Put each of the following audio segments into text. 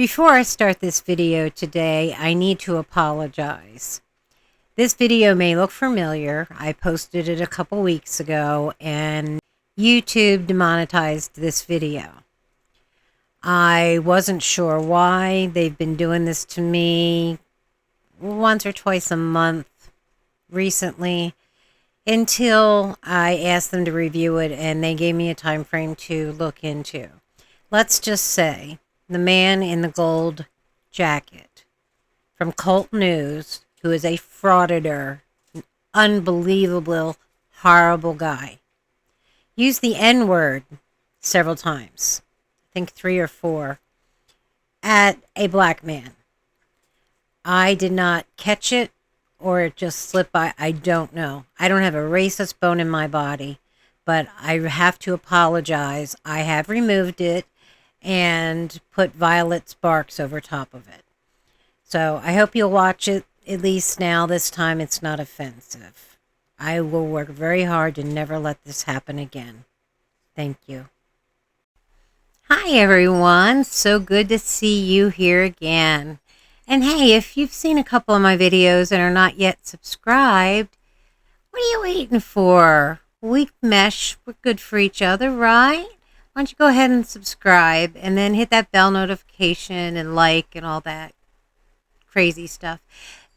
Before I start this video today, I need to apologize. This video may look familiar. I posted it a couple weeks ago and YouTube demonetized this video. I wasn't sure why. They've been doing this to me once or twice a month recently until I asked them to review it and they gave me a time frame to look into. Let's just say the man in the gold jacket from Cult News, who is a frauditor, an unbelievable, horrible guy, used the N-word several times, I think 3 or 4, at a black man. I did not catch it or it just slipped by. I don't know. I don't have a racist bone in my body, but I have to apologize. I have removed it and put Violet Sparks over top of it. So I hope you'll watch it, at least now. This time it's not offensive. I will work very hard to never let this happen again. Thank you. Hi everyone, so good to see you here again. And hey, if you've seen a couple of my videos and are not yet subscribed, what are you waiting for? We mesh, we're good for each other, right? Why don't you go ahead and subscribe and then hit that bell notification and like and all that crazy stuff.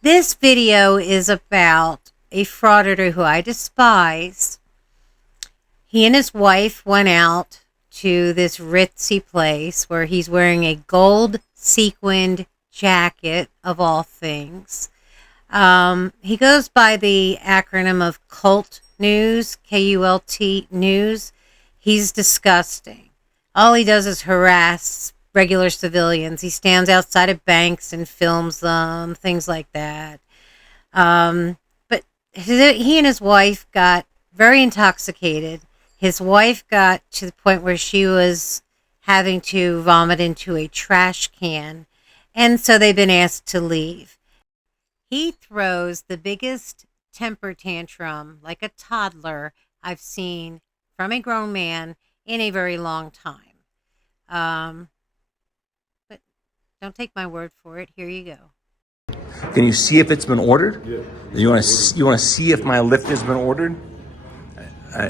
This video is about a frauditor who I despise. He and his wife went out to this ritzy place where he's wearing a gold sequined jacket of all things. He goes by the acronym of Cult News, K-U-L-T News. He's disgusting. All he does is harass regular civilians. He stands outside of banks and films them, things like that. But he and his wife got very intoxicated. His wife got to the point where she was having to vomit into a trash can, and so they've been asked to leave. He throws the biggest temper tantrum, like a toddler, I've seen from a grown man in a very long time. But don't take my word for it. Here you go. Can you see if it's been ordered? Yeah. You want to see if my lift has been ordered?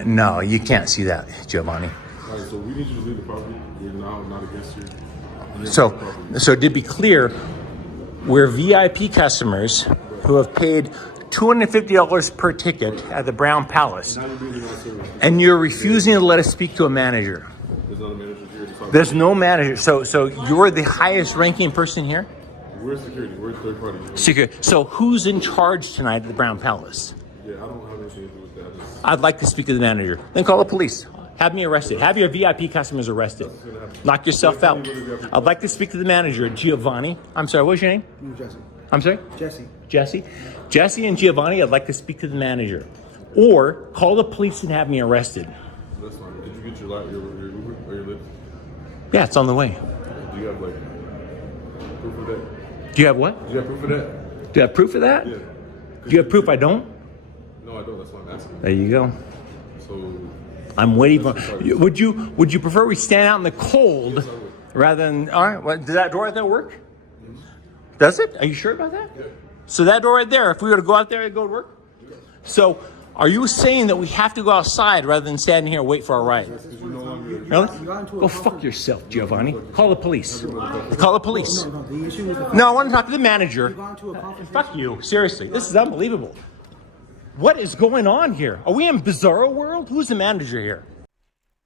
No, you can't see that, Giovanni. All right, so we need you to leave the property. We're now not against you. So to be clear, we're VIP customers who have paid $250 per ticket at the Brown Palace, and you're refusing to let us speak to a manager. There's not a manager here. There's no manager. So you're the highest ranking person here? We're security. We're third party. Security. So who's in charge tonight at the Brown Palace? Yeah, I don't have anything to do with that. I'd like to speak to the manager. Then call the police. Have me arrested. Have your VIP customers arrested. Knock yourself out. I'd like to speak to the manager, Giovanni. I'm sorry, what's your name? Jesse. I'm sorry? Jesse. Jesse and Giovanni, I'd like to speak to the manager. Or call the police and have me arrested. That's fine. Did you get your Uber or your Lyft? Yeah, it's on the way. Do you have proof of that? Do you have what? Do you have proof of that? Do you have proof of that? Yeah. Do you have proof I don't? No, I don't. That's why I'm asking. There you go. So I'm waiting for. Would you prefer we stand out in the cold yes, I would. rather than? All right. Well, does that door right there work? Mm-hmm. Does it? Are you sure about that? Yeah. So that door right there, if we were to go out there, it'd go to work. Yeah. So, are you saying that we have to go outside rather than standing here and wait for our ride? Because you're no longer. Really? Go fuck yourself, Giovanni. Call the police. Call the police. No, the issue is the No, I want to talk to the manager. you got into a confrontation. Fuck you. Seriously, this is unbelievable. What is going on here? Are we in Bizarro world? Who's the manager here?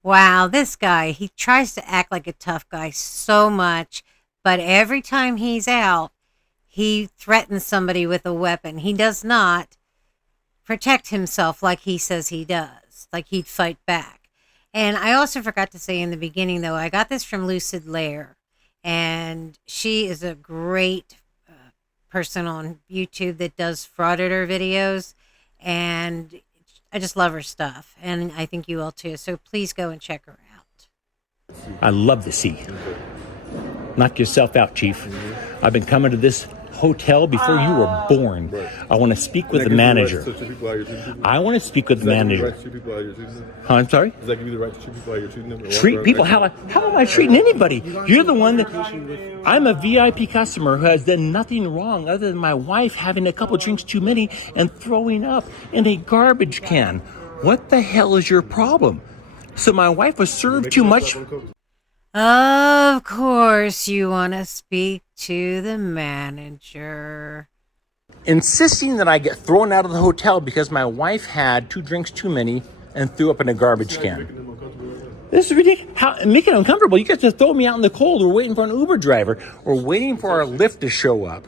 Wow, this guy, he tries to act like a tough guy so much, but every time he's out, he threatens somebody with a weapon. He does not protect himself like he says he does, like he'd fight back. And I also forgot to say in the beginning, though, I got this from Lucid Lair, and she is a great person on YouTube that does frauditor videos, and I just love her stuff, and I think you will too. So please go and check her out. I love the sea. Knock yourself out, Chief. I've been coming to this hotel before you were born. Right. I want to speak with the manager. I want to speak with the manager. Huh, I'm sorry? Does that give you the right to treat people how you're treating them? Treat people how am I treating anybody? You're the one that I'm a VIP customer who has done nothing wrong other than my wife having a couple drinks too many and throwing up in a garbage can. What the hell is your problem? So my wife was served too much. Of course, you want to speak to the manager. Insisting that I get thrown out of the hotel because my wife had 2 drinks too many and threw up in a garbage can. This is ridiculous. Make it uncomfortable. You guys just throw me out in the cold. We're waiting for an Uber driver. We're waiting for our lift to show up.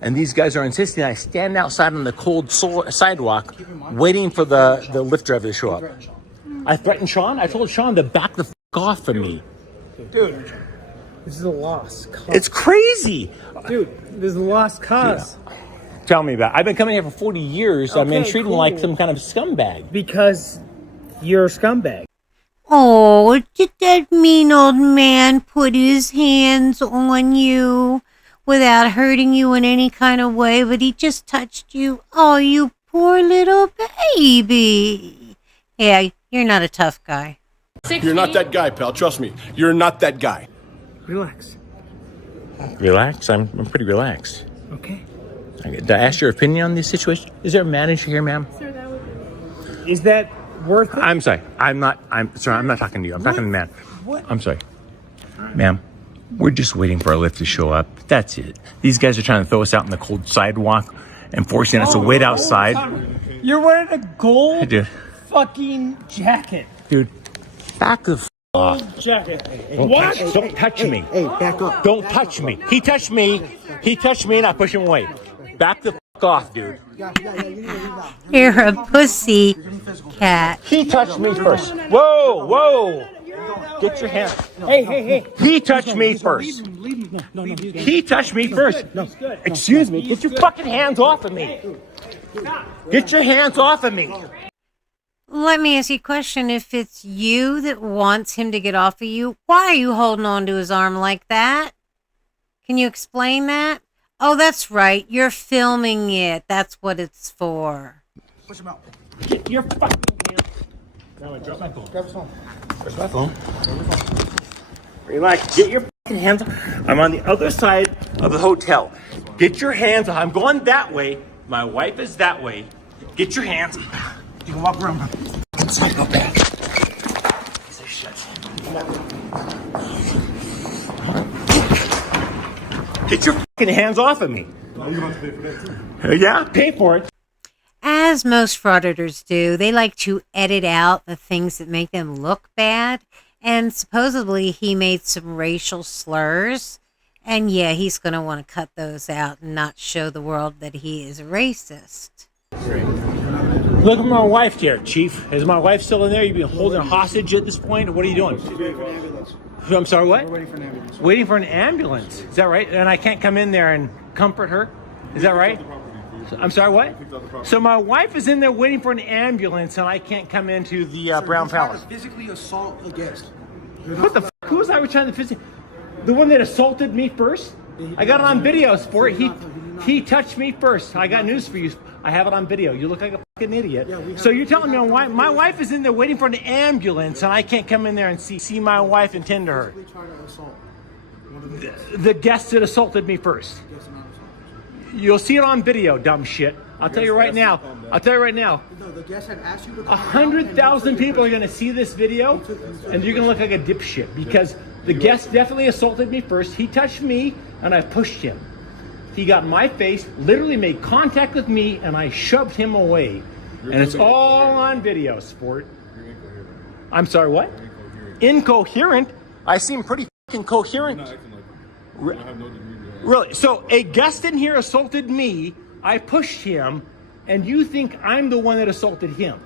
And these guys are insisting I stand outside on the cold sidewalk waiting for the lift driver to show up. I threatened Sean. I told Sean to back the off from me. Dude, this is a lost cause. It's crazy. Dude, this is a lost cause. Yeah. Tell me about it. I've been coming here for 40 years. Okay, I've been treated cool. like some kind of scumbag. Because you're a scumbag. Oh, did that mean old man put his hands on you without hurting you in any kind of way, but he just touched you? Oh, you poor little baby. Yeah, you're not a tough guy. You're not that guy, pal. Trust me. You're not that guy. Relax. Relax? I'm pretty relaxed. Okay. Did I ask your opinion on this situation? Is there a manager here, ma'am? Is that worth it? I'm sorry. I'm sorry. I'm not talking to you. I'm talking to the man. What? I'm sorry. Ma'am, we're just waiting for our lift to show up. That's it. These guys are trying to throw us out on the cold sidewalk and forcing us to wait outside. You're wearing a gold Dude, fucking jacket. back the off. Jacket. What? Don't touch me. Hey, back up. Don't touch me. He touched me. He touched me and I push him away. Back the off, dude. You're a pussy cat. He touched me first. Whoa. Get your hand. Hey. He touched me first. He touched me first. Excuse me. Get your fucking hands off of me. Get your hands off of me. Let me ask you a question. If it's you that wants him to get off of you, why are you holding on to his arm like that? Can you explain that? Oh, that's right. You're filming it. That's what it's for. Push him out. Get your fucking hands. No, I dropped my phone. Grab his phone. Where's my phone? Relax. Get your fucking hands off. I'm on the other side of the hotel. Get your hands off. I'm going that way. My wife is that way. Get your hands. You can walk around. Inside, go back. Piece of shit. Get your fucking hands off of me. You have to pay for that too. Yeah, pay for it. As most frauditors do, they like to edit out the things that make them look bad. And supposedly he made some racial slurs. And yeah, he's going to want to cut those out and not show the world that he is a racist. Look at my wife here, Chief. Is my wife still in there? You been holding her hostage at this point? What are you doing? I'm sorry, what? We're waiting for an ambulance. Waiting for an ambulance. Is that right? And I can't come in there and comfort her? Is that right? I'm sorry, what? So my wife is in there waiting for an ambulance and I can't come into the Brown Palace. Physically assault a guest. What the f***? Who was I trying to physically... The one that assaulted me first? I got it on video, sport. He touched me first. I got news for you. I have it on video. You look like a fucking idiot. So you're telling me my wife is in there waiting for an ambulance and I can't come in there and see my wife and tend to her. The guest that assaulted me first. You'll see it on video, dumb shit. I'll tell you right now. No, the guest had asked you to come 100,000 people are going to see this video and you're going to look like a dipshit because the guest definitely assaulted me first. He touched me and I pushed him. He got in my face, literally made contact with me, and I shoved him away. And it's all on video, sport. I'm sorry, what? Incoherent? I seem pretty fucking coherent. Really? So a guest in here assaulted me, I pushed him, and you think I'm the one that assaulted him?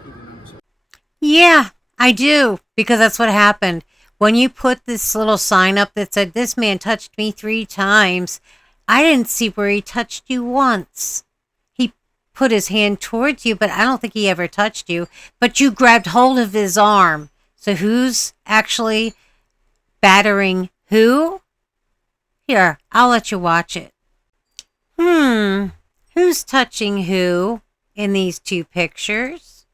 Yeah, I do, because that's what happened. When you put this little sign up that said, "This man touched me 3 times," I didn't see where he touched you once. He put his hand towards you, but I don't think he ever touched you. But you grabbed hold of his arm. So who's actually battering who? Here, I'll let you watch it. Who's touching who in these two pictures?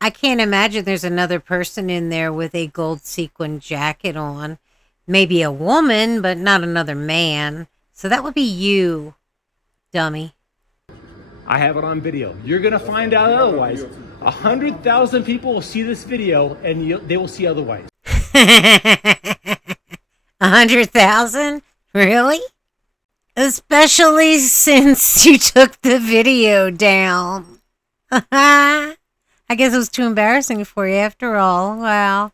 I can't imagine there's another person in there with a gold sequin jacket on. Maybe a woman, but not another man. So that would be you, dummy. I have it on video. You're gonna find out otherwise. 100,000 people will see this video, and they will see otherwise. 100,000? Really? Especially since you took the video down. I guess it was too embarrassing for you after all. Wow.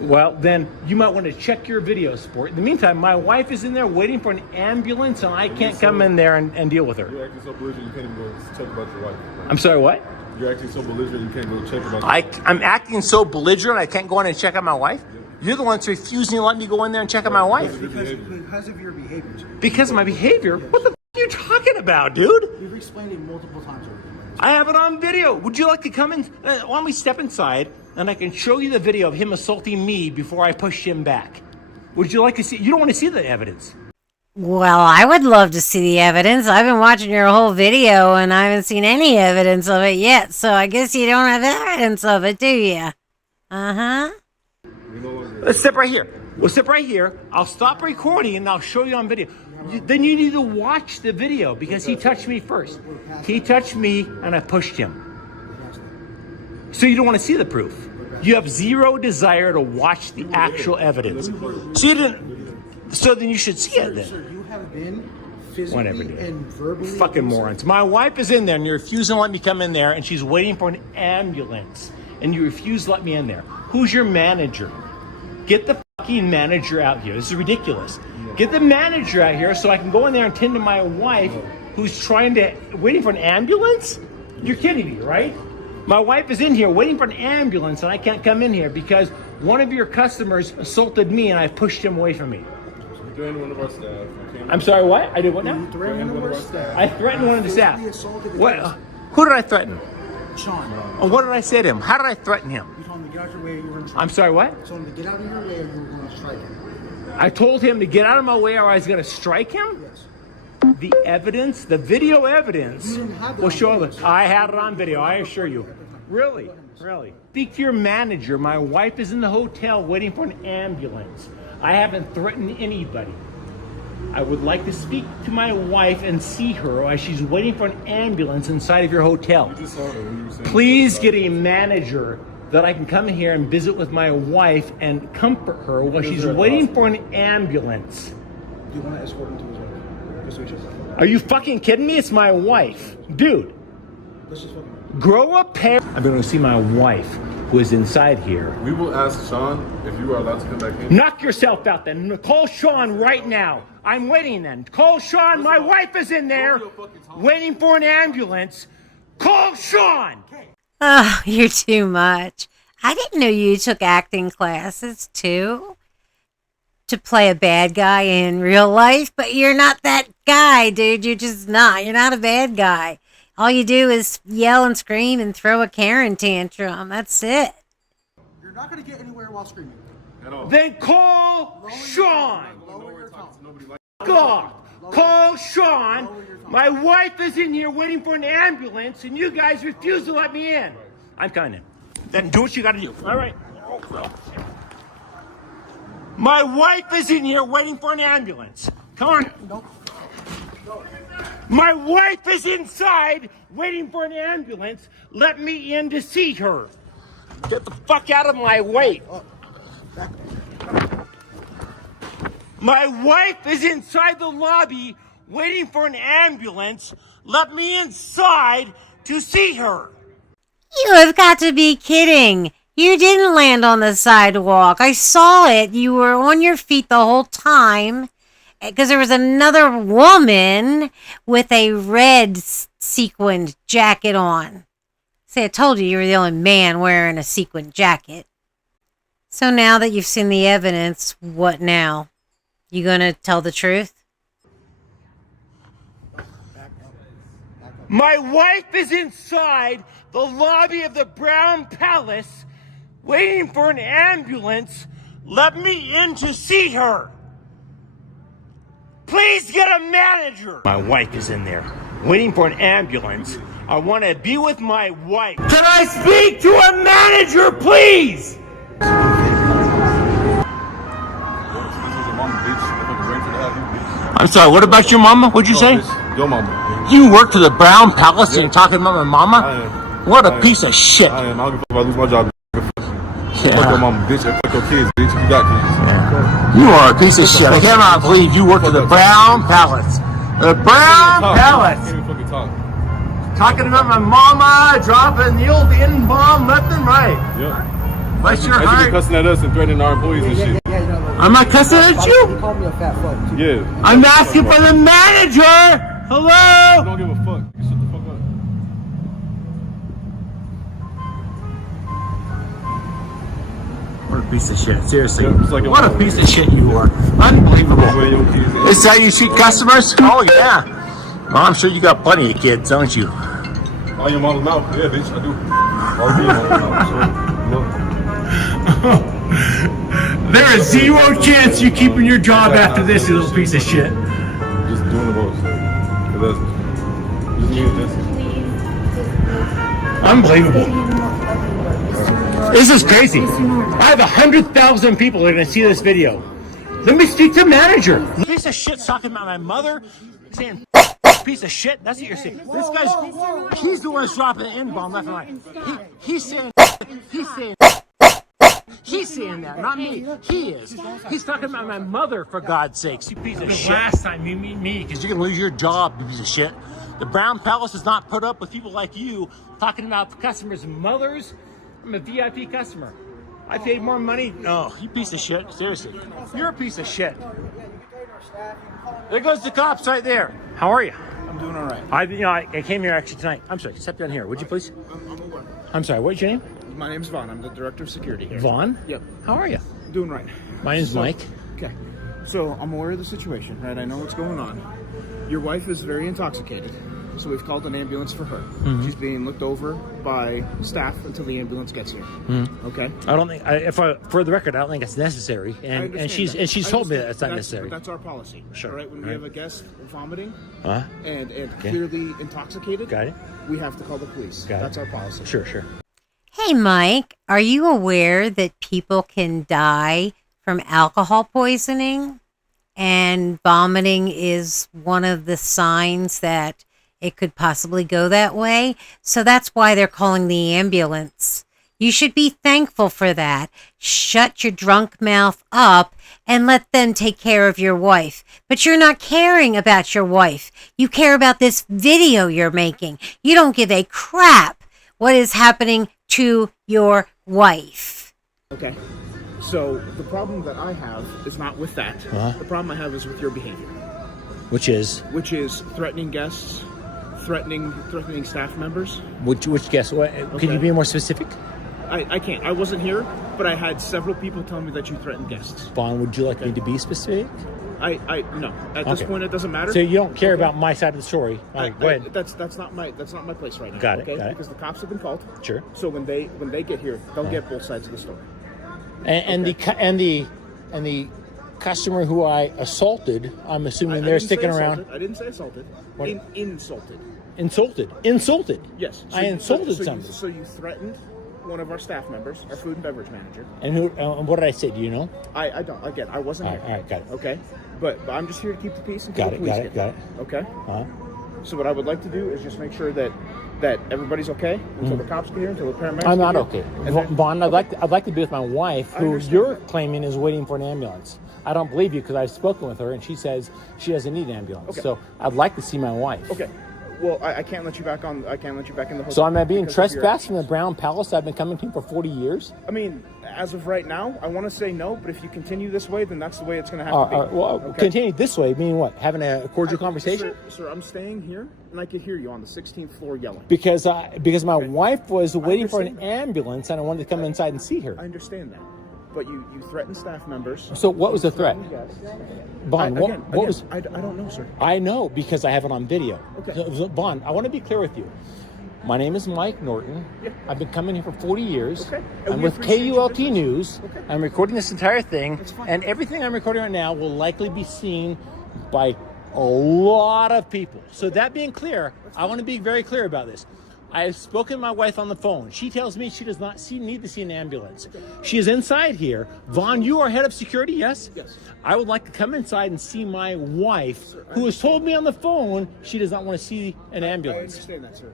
Well, then you might want to check your video, sport. In the meantime, my wife is in there waiting for an ambulance, and I can't come in there and deal with her. You're acting so belligerent you can't even go check about your wife. I'm sorry, what? You're acting so belligerent you can't go check about your wife. I'm acting so belligerent I can't go in and check out my wife? You're the one that's refusing to let me go in there and check out my wife. Because of your behaviors. Because of my behavior? What the f*** are you talking about, dude? We've explained it multiple times already. I have it on video. Would you like to come in? Why don't we step inside and I can show you the video of him assaulting me before I pushed him back? Would you like to see? You don't want to see the evidence. Well, I would love to see the evidence. I've been watching your whole video and I haven't seen any evidence of it yet. So I guess you don't have evidence of it, do you? Uh-huh. Let's step right here. We'll step right here. I'll stop recording and I'll show you on video. Then you need to watch the video because he touched me first. He touched me and I pushed him. So you don't want to see the proof. You have zero desire to watch the actual evidence. So you didn't. So then you should see it then. Sir, you have been physically Whatever, dude. and verbally. Fucking morons. My wife is in there and you're refusing to let me come in there and she's waiting for an ambulance and you refuse to let me in there. Who's your manager? Get the fucking manager out here. This is ridiculous. Get the manager out here so I can go in there and tend to my wife who's waiting for an ambulance? You're kidding me, right? My wife is in here waiting for an ambulance and I can't come in here because one of your customers assaulted me and I pushed him away from me. You threatened one of our staff. I'm sorry, what? I did what now? Threatening one of our staff. I threatened one of the staff. Physically assaulted the What? guest. Who did I threaten? Sean. And what did I say to him? How did I threaten him? You told him to get out of your way or you were going to strike I'm sorry, what? him. You told him to get out of your way or you were going to strike him. I told him to get out of my way or I was going to strike him? Yes. The evidence, the video evidence, You didn't have that will on show video. that. I had it on video, I assure you. Really? Really? Speak to your manager. My wife is in the hotel waiting for an ambulance. I haven't threatened anybody. I would like to speak to my wife and see her as she's waiting for an ambulance inside of your hotel. You just saw her when you were saying Please get a manager that I can come here and visit with my wife and comfort her while she's waiting for an ambulance. Do you want to escort him to his wife? Just so he shows up. Are you fucking kidding me? It's my wife. Dude, Let's just fucking. grow a pair. I'm going to see my wife who is inside here. We will ask Sean if you are allowed to come back in. Knock yourself out then. Call Sean right now. I'm waiting then. Call Sean. My wife is in there waiting for an ambulance. Call Sean. Oh, you're too much. I didn't know you took acting classes too. To play a bad guy in real life, but you're not that guy, dude. You're just not. You're not a bad guy. All you do is yell and scream and throw a Karen tantrum. That's it. You're not going to get anywhere while screaming. At all. Then call Sean. Lower your tone. Fuck off. Call Sean. My wife is in here waiting for an ambulance, and you guys refuse to let me in. I'm coming in. Then do what you got to do. All right. My wife is in here waiting for an ambulance. Come on. My wife is inside waiting for an ambulance. Let me in to see her. Get the fuck out of my way. My wife is inside the lobby waiting for an ambulance. Let me inside to see her. You have got to be kidding. You didn't land on the sidewalk. I saw it. You were on your feet the whole time because there was another woman with a red sequined jacket on. See, I told you were the only man wearing a sequined jacket. So now that you've seen the evidence, what now? You gonna tell the truth? My wife is inside the lobby of the Brown Palace waiting for an ambulance. Let me in to see her. Please get a manager. My wife is in there, waiting for an ambulance. I want to be with my wife. Can I speak to a manager, please? I'm sorry, what about your mama? What'd you say? Your mama. You work for the Brown Palace and you're talking about my mama? I am. What a piece of shit. I am. I don't give a fuck if I lose my job. Yeah. Fuck your mama, bitch. And fuck your kids, bitch. You got kids. You are a piece of shit. I cannot believe you work for the Brown Palace. The Brown I Palace. can't even fucking talk. Talking about my mama, dropping the old N-bomb left and right. Yeah. Bless your As you been heart. cussing at us and threatening our employees and shit. I'm not cussing at He you. called me a fat fuck. Too. Yeah. I'm asking for the manager. I Hello. don't give a fuck. Shut the fuck up. What a piece of shit. Seriously. Yeah, just like your What a mama. piece of shit you are. Unbelievable. Where your kids at? Is that how you treat customers? Oh, yeah. Well, I'm sure you got plenty of kids, don't you? All your mama's mouth. Yeah, bitch, I do. All your mama's mouth. So, There is zero chance you keeping your job after this, you little piece of shit. just doing the most. That's just me and Jesse. Unbelievable. This is crazy. I have 100,000 people that are going to see this video. Let me speak to the manager. Piece of shit talking about my mother, saying piece of shit. That's what you're saying. This guy's, he's the one that's dropping the N-bomb left and right. He's saying that, not me. He is. He's talking about my mother, for God's sakes. You piece of shit. Last time you meet me, because you're going to lose your job, you piece of shit. The Brown Palace does not put up with people like you talking about customers' mothers. I'm a VIP customer. I paid more money. No, you piece of shit. Seriously. You're a piece of shit. There goes the cops right there. How are you? I'm doing all right. I came here actually tonight. I'm sorry. Step down here, would you please? I'm sorry. What's your name? My name's Vaughn. I'm the director of security here. Vaughn? Yep. How are you? Doing right. My name's Mike. Okay. So I'm aware of the situation, right? I know what's going on. Your wife is very intoxicated, so we've called an ambulance for her. Mm-hmm. She's being looked over by staff until the ambulance gets here. Mm-hmm. Okay. I don't think, for the record, I don't think it's necessary. And she's told me that it's not necessary. That's our policy. Sure. All right. When we have a guest vomiting Uh-huh. and clearly intoxicated, Got it. we have to call the police. Got it. That's our policy. Sure, sure. Hey, Mike, are you aware that people can die from alcohol poisoning? And vomiting is one of the signs that it could possibly go that way. So that's why they're calling the ambulance. You should be thankful for that. Shut your drunk mouth up and let them take care of your wife. But you're not caring about your wife. You care about this video you're making. You don't give a crap what is happening to your wife. Okay. So the problem that I have is not with that. Uh-huh. The problem I have is with your behavior, Which is threatening guests, threatening staff members. which guess what? Can Okay. you be more specific? I can't. I wasn't here, but I had several people tell me that you threatened guests. Vaughn, would you like me to be specific? I no. At this Okay. point, it doesn't matter. So you don't care about my side of the story? All right, go ahead. That's not my place right now. Got it, Okay? got it. Because the cops have been called. Sure. So when they get here, they'll get both sides of the story. And the customer who I assaulted, I'm assuming I they're didn't sticking say around. assaulted. I didn't say assaulted. What? Insulted. Insulted. Yes. I insulted so somebody. So you threatened one of our staff members, our food and beverage manager. And who? And what did I say? Do you know? I don't. Again, I wasn't All here. right, got it. Okay. But I'm just here to keep the peace until Got the it, police got get it, got here. Okay. Uh-huh. So what I would like to do is just make sure that everybody's okay until the cops get here, until the paramedics. I'm not get okay. here. And then- Vaughn, I'd like to be with my wife, I who understand you're that. claiming is waiting for an ambulance. I don't believe you because I've spoken with her and she says she doesn't need an ambulance. Okay. So I'd like to see my wife. Okay. Well, I can't let you back on. I can't let you back in the hotel. So am I being because of your trespassed from the actions. Brown Palace I've been coming to for 40 years? I mean, as of right now, I want to say no, but if you continue this way, then that's the way it's going to have to be. Well, Okay? continue this way, meaning what? Having a cordial conversation? Sir, I'm staying here, and I can hear you on the 16th floor yelling. Because my wife was waiting for an understand ambulance and I wanted to come inside and see her. I understand that, but you threaten staff members. So what was the threat? Vaughn, what was... I don't know, sir. I know because I have it on video. Okay. So, Vaughn, I want to be clear with you. My name is Mike Norton. Yeah. I've been coming here for 40 years. Okay. And I'm we with appreciate your KULT business. News. Okay. I'm recording this entire thing. That's fine. And everything I'm recording right now will likely be seen by a lot of people. So that being clear, I want to be very clear about this. I have spoken to my wife on the phone. She tells me she does not need to see an ambulance. She is inside here. Vaughn, you are head of security, yes? Yes. I would like to come inside and see my wife, who has told me on the phone she does not want to see an ambulance. I understand that, sir.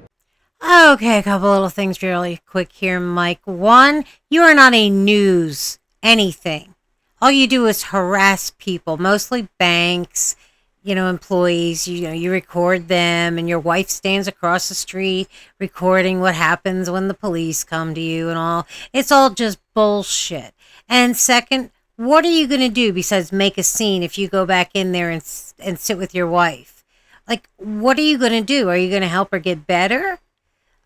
Okay, a couple little things really quick here, Mike. One, you are not a news anything. All you do is harass people, mostly banks, employees. You record them, and your wife stands across the street recording what happens when the police come to you and all. It's all just bullshit. And second, what are you going to do besides make a scene if you go back in there and sit with your wife? Like, what are you going to do? Are you going to help her get better?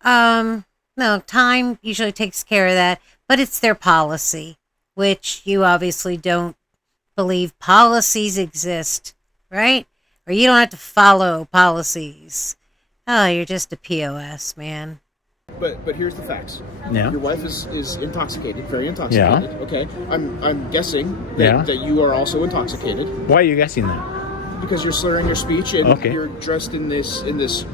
No, time usually takes care of that, but it's their policy, which you obviously don't believe policies exist, right? Or you don't have to follow policies. Oh, you're just a POS, man. But here's the facts. Yeah. Your wife is intoxicated, very intoxicated. Yeah. Okay. I'm guessing that you are also intoxicated Why are you guessing that? because you're slurring your speech and Okay. you're dressed in this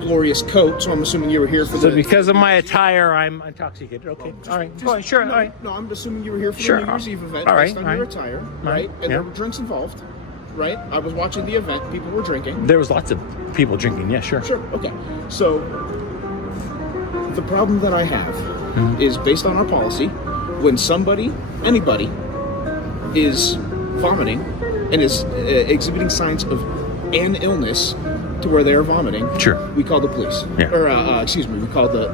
glorious coat. So I'm assuming you were here for So the. because of my attire, I'm intoxicated. Okay. All right. Go ahead. Sure. All right. No, I'm assuming you were here for Sure. the New Year's Eve event All right, based on all your right. attire, All right? right, And there yeah. were drinks involved, right? I was watching the event. People were drinking. There was lots of people drinking. Yeah, sure. Sure. Okay. So the problem that I have Mm-hmm. is based on our policy. When anybody, is vomiting and is exhibiting signs of an illness to where they are vomiting, Sure. we call the police. Yeah. Or excuse me, we call the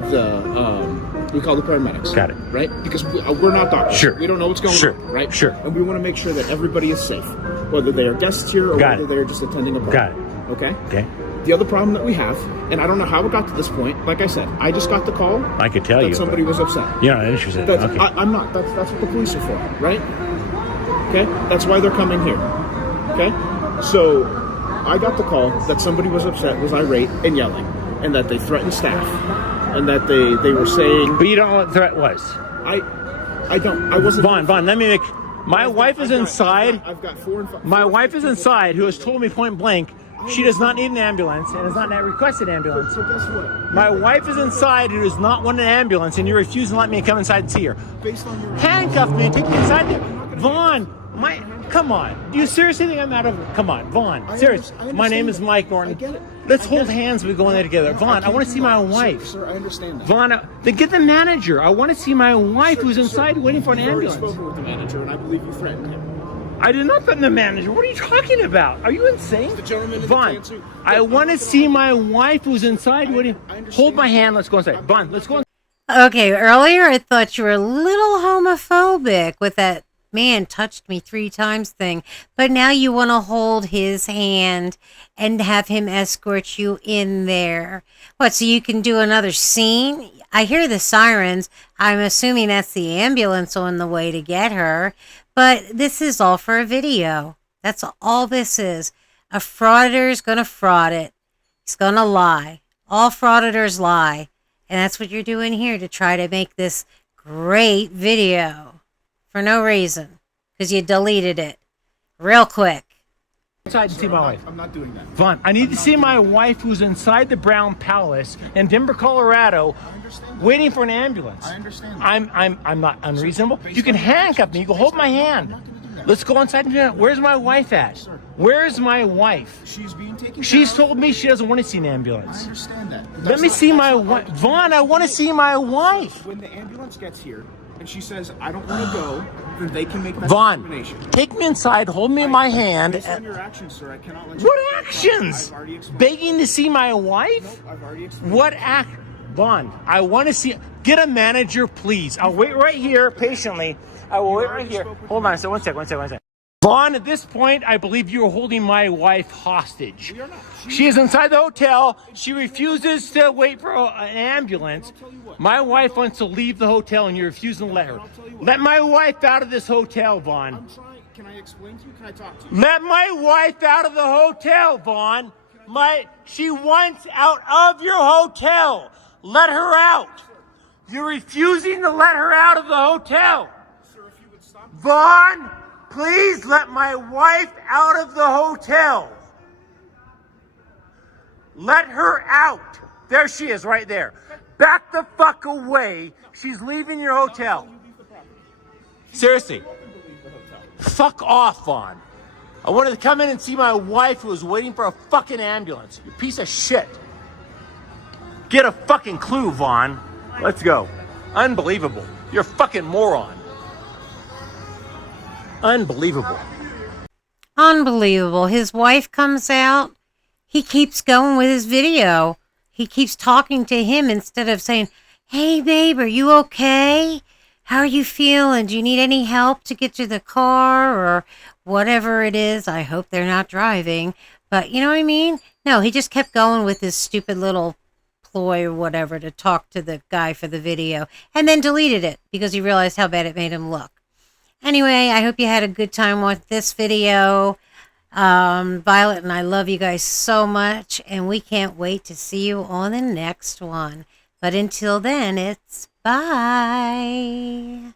paramedics. Got it. Right? Because we're not doctors. Sure. We don't know what's going Sure. on. Right? Sure. And we want to make sure that everybody is safe, whether they are guests here or Got whether it. they're just attending a party. Got it. Okay. Okay. The other problem that we have, and I don't know how it got to this point. Like I said, I just got the call I could tell that you. somebody was upset. You're not interested. That's, Okay. I'm not. That's what the police are for, right? Okay, that's why they're coming here. Okay, so I got the call that somebody was upset, was irate, and yelling, and that they threatened staff, and that they were saying, But you don't know what the threat was. I don't. I wasn't. Vaughn, let me make. My wife is inside. I've got 4 and 5. My wife is inside, who has told me point blank she does not need an ambulance and has not requested an ambulance. So guess what? My wife is inside, who does not want an ambulance, and you refuse to let me come inside and see her. Based on your Handcuff me and take me inside there. Vaughn, come on. Do you seriously think I'm out of? Come on, Vaughn. Serious. My name is Mike Norton. I get it. Let's I hold get it. hands. We go in there together. Vaughn, I want to see my wife. Sir, I understand that. Vaughn, then get the manager. I want to see my wife, who's Sir, inside waiting for an you've already ambulance. spoken with the manager, and I believe you threatened him. I did not threaten the manager. What are you talking about? Are you insane? The gentleman in the Vaughn, tan suit. I want to see my wife who's inside. Waiting. I understand. Hold my hand. Let's go inside. Vaughn, let's go. Okay, earlier I thought you were a little homophobic with that man touched me 3 times thing, but now you want to hold his hand and have him escort you in there. What, so you can do another scene? I hear the sirens. I'm assuming that's the ambulance on the way to get her, but this is all for a video. That's all this is. A frauditor's going to fraud it. He's going to lie. All frauditors lie. And that's what you're doing here to try to make this great video for no reason, because you deleted it real quick. Inside to see my wife. I'm not doing that. Vaughn, I need to see my wife who's inside the Brown Palace in Denver, Colorado, waiting for an ambulance. I understand that. I'm not unreasonable. You can handcuff me. You can hold my hand. Let's go inside and do that. Where's my wife at? Where's my wife? She's being taken She's care of. told me she doesn't want to see an I ambulance. understand that. But Let that's me not- see that's my not wife. right. Vaughn, I want to see my wife. When the ambulance gets here and she says, I don't want to go, then they can make that Vaughn, determination. take me inside, hold me in my hand. Based on your actions, sir, I cannot let you. What actions? I've already explained. Begging to see my wife? I've already explained. What act? Vaughn, I want to see. Get a manager, please. I'll wait right here patiently. I will wait right here. Hold on a second. One second. Vaughn, at this point, I believe you are holding my wife hostage. We are not. She is inside the hotel. She refuses to wait for an ambulance. My wife wants to leave the hotel, and you're refusing to let her. Let my wife out of this hotel, Vaughn. I'm trying. Can I explain to you? Can I talk to you? Let my wife out of the hotel, Vaughn. She wants out of your hotel. Let her out. You're refusing to let her out of the hotel. Sir, if you would stop. Vaughn, Please let my wife out of the hotel. Let her out. There she is right there. Back the fuck away. She's leaving your hotel. Seriously. Fuck off, Vaughn. I wanted to come in and see my wife who was waiting for a fucking ambulance. You piece of shit. Get a fucking clue, Vaughn. Let's go. Unbelievable. You're a fucking moron. Unbelievable. Unbelievable. His wife comes out. He keeps going with his video. He keeps talking to him instead of saying, hey, babe, are you okay? How are you feeling? Do you need any help to get to the car or whatever it is? I hope they're not driving. But you know what I mean? No, he just kept going with his stupid little ploy or whatever to talk to the guy for the video and then deleted it because he realized how bad it made him look. Anyway, I hope you had a good time with this video. Violet and I love you guys so much, and we can't wait to see you on the next one. But until then, it's bye.